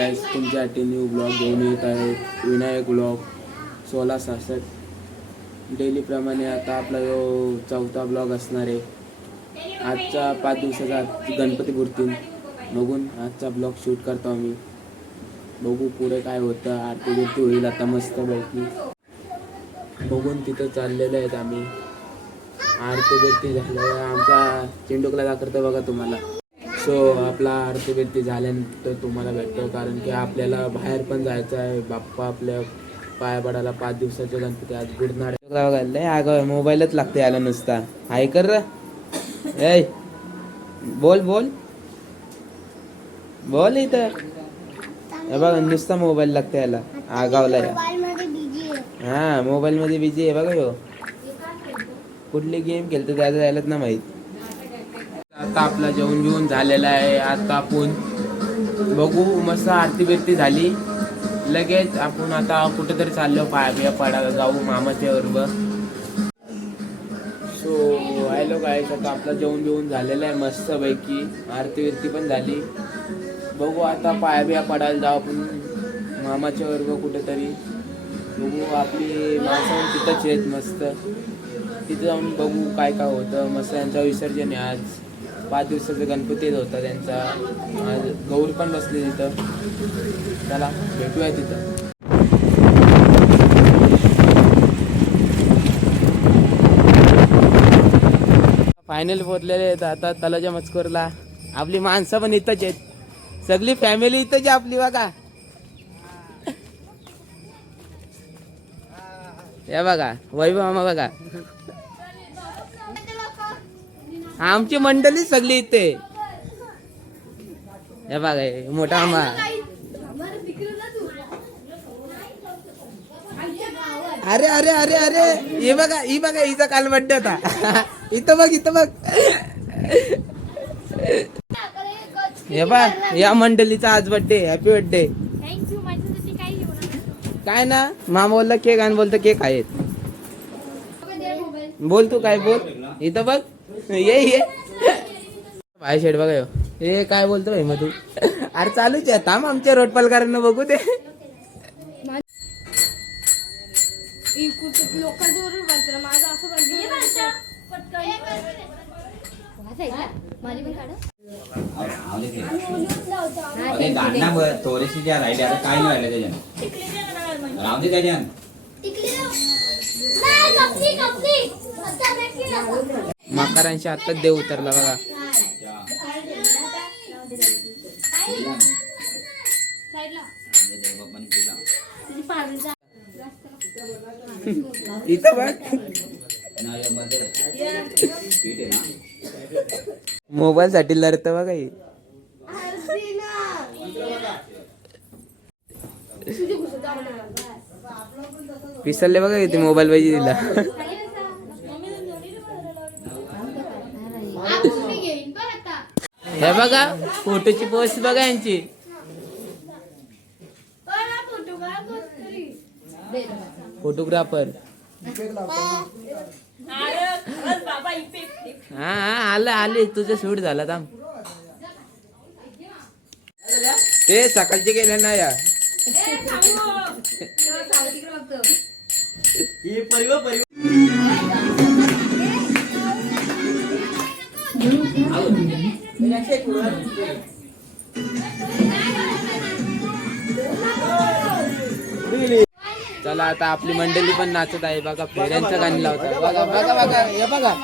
गाईस तुमच्यासाठी new blog घेऊन येत आहे. विनायक ब्लॉग सोळा सहासष्ट. डेलीप्रमाणे आता आपला जो चौथा ब्लॉग असणार आहे. आजचा पाच दिवसाचा गणपती मूर्ती बघून आजचा ब्लॉग शूट करतो आम्ही. बघू पुढे काय होतं. आरती बिरती होईल आता मस्त बघू बघून तिथं चाललेलं आहेत आम्ही. आरती बिरती झाल्यावर आमचा चेंडूकला दाखवतो बघा तुम्हाला. सो आपला अर्थव्यक्ती झाल्यानंतर तुम्हाला भेटतो. कारण की आपल्याला बाहेर पण जायचं आहे. बाप्पा आपल्या पाया पडायला पाच दिवसाचे गणपती आज गुडनाड लय मोबाईलच लागते याला नुसता. हाय कर र. बोल बोल. बोल इथं. हे बघा नुसता मोबाईल लागते याला. आगावला या मोबाईलमध्ये बिझी आहे. हा मोबाईल मध्ये बिझी आहे. बघा हो कुठली गेम खेळतो त्याचं यायलाच ना माहीत. आत्ता आपला जेवण जेवण झालेला आहे. आता आपण बघू मस्त आरती बिरती झाली. लगेच आपण आता कुठेतरी चाललो पाया पडा पडायला जाऊ मामाच्या बरोबर सो हॅलो काय आता आपलं जेवण जेवण झालेलं आहे मस्त पैकी आरती बिरती पण झाली. बघू आता पाया बिया पडायला जाऊ आपण मामाच्या बरोबर कुठेतरी. बघू आपली माणसं तिथंच आहेत मस्त. तिथं जाऊन बघू काय काय होतं. मस्त यांचं विसर्जन आहे आज. पाच दिवसाचा गणपती होता त्यांचा. गौर गौरी पण बसली तिथं. त्याला भेटूया तिथं. फायनल पोहोचलेले आहेत आता तलाच्या मजकूरला. आपली माणसं पण इथंच आहेत. सगळी फॅमिली इथंच आहे आपली बघा. या बघा वैभव मामा बघा. आमची मंडळी सगळी इथे. हे बघा मोठा मामा अरे अरे अरे अरे. हे बघा ही बघा हिचा काल बड्डे होता. इथं बघ इथं बघ. हे बघ या मंडळीचा आज बड्डे हॅपी बड्डे काय ना मामा बोलला केक आणि बोलतो केक आहेत. बोल तू काय बोल. इथं बघ. ये ये. भाई शेड बघा. हे काय बोलतो भाई मग तू? अरे चालूच आहे. थांब आमच्या रोटपालकारांना बघू दे लोकांजवळ बांधतो माझं असं माझी पण काढ. अरे थोडीशी ज्या राहिल्या आता काय नाही राहिलं त्याच्यानं. राहू दे त्याच्यानं. मकरांशी आताच देव उतरला बघा. इथं बघ. मोबाईल साठी लढत बघा पिसरले बघा इथे मोबाईल पाहिजे तिला. हे बघा फोटोची पोस्ट बघा यांची. फोटोग्राफर हा हा आलं आले. तुझं शूट झाला थांब. ते सकाळचे गेले ना या. चला आता आपली मंडळी पण नाचत आहे. बघा फेऱ्यांचं गाणी लावतात. बघा बघा बघा हे बघा.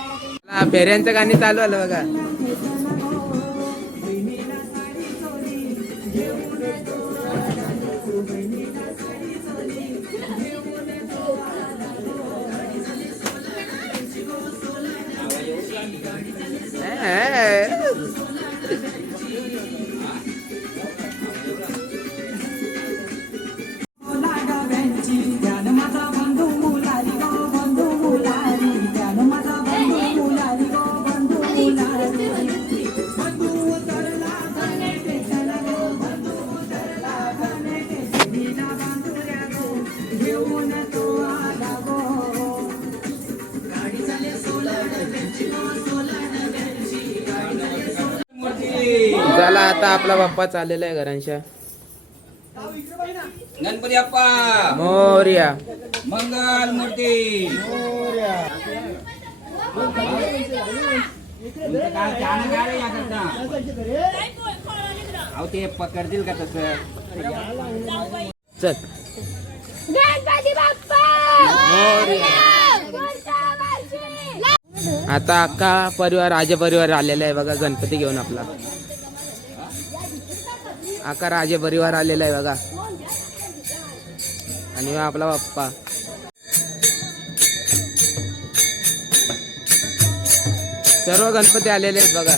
फेऱ्यांचं गाणी चालू आलं बघा. 哎。झाला आता आपला बाप्पा चाललेला आहे घरांच्या. गणपती अप्पा मोर्या. मंगल मूर्ती? अहो ते पकडतील का तसं? चल. गणपती बाप्पा! मोरया. आता अख्खा परिवार राजे परिवार आलेला आहे बघा गणपती घेऊन आपला. आका राजे परिवार आलेला आहे बघा. आणि आपला बाप्पा सर्व गणपती आलेले आहेत बघा.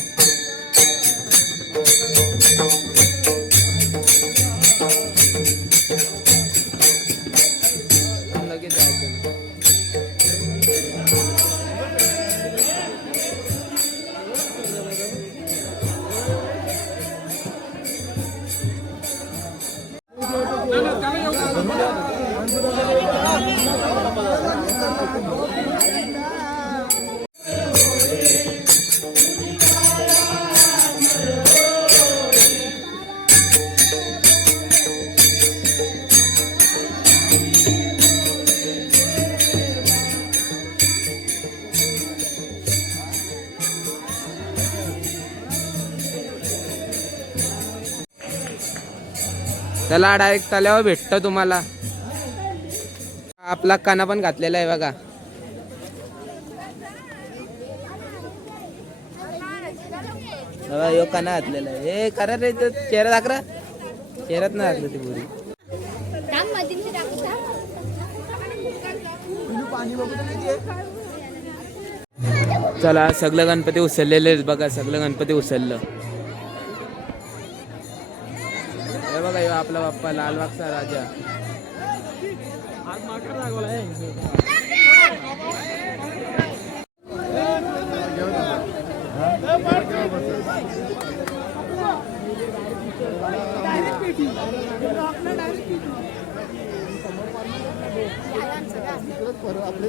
त्याला डायरेक्ट तल्यावर भेटतं तुम्हाला. आपला काना पण घातलेला आहे बघा. बघा यो काना घातलेला आहे. हे करा रे तो चेहरा दाखरा चेहऱ्यात नाही दाखलं ती टाकू चला सगळं गणपती उचललेले आहेत बघा सगळं गणपती आपला बाप्पा लालबागचा राजा. आपले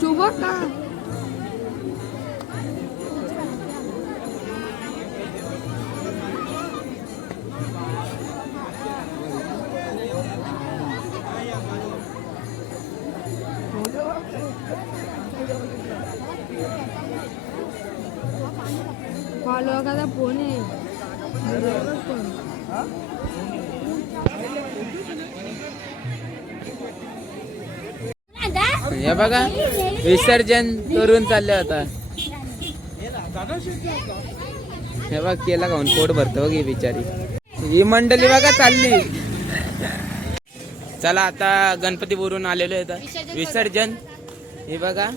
Чувака. Follow kada pone. Follow kada pone. हे बघा विसर्जन करून चालले होता हे बघ केला खाऊन पोट भरतो बघ ही बिचारी. ही मंडळी बघा चालली. चला आता गणपती बोलून आलेलो आहे. विसर्जन. हे बघा.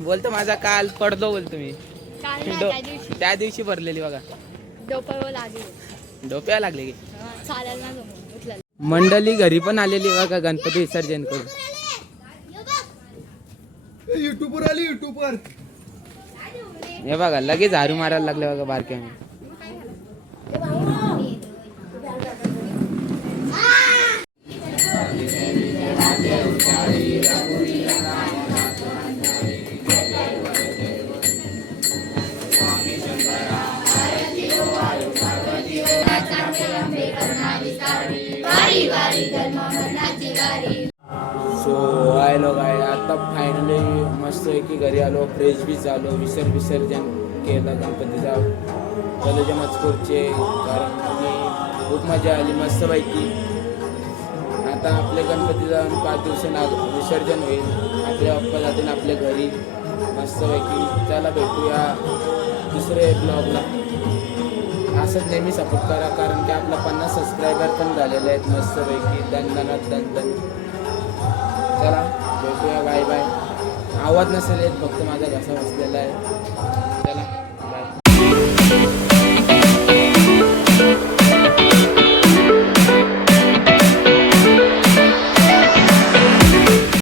बोलतो माझा काल पडतो बोलतो मी. डो- त्या दिवशी. भरलेली बघा. डोप्या लागले. की. मंडळी घरी पण आलेली बघा गणपती विसर्जन करून. युट्यूबवर आली युट्यूबवर हे बघा लगेच झारू मारायला लागले बघा बारक्या की घरी आलो फ्रेश बी झालो विसर विसर्जन केलं गणपतीचा. कॉलेज मजकूरचे कारण की खूप मजा आली मस्तपैकी. आता आपले गणपती जाऊन पाच दिवसांना विसर्जन होईल. आपले बाप्पा जातील आपल्या घरी. मस्तपैकी. चला भेटूया दुसरे ब्लॉगला असंच नेहमी सपोर्ट करा कारण की आपला पन्नास सबस्क्रायबर पण झालेले आहेत. मस्तपैकी. दणदणात दणदण चला भेटूया. बाय बाय आवाज नसेल येत फक्त माझा घसा बसलेला आहे.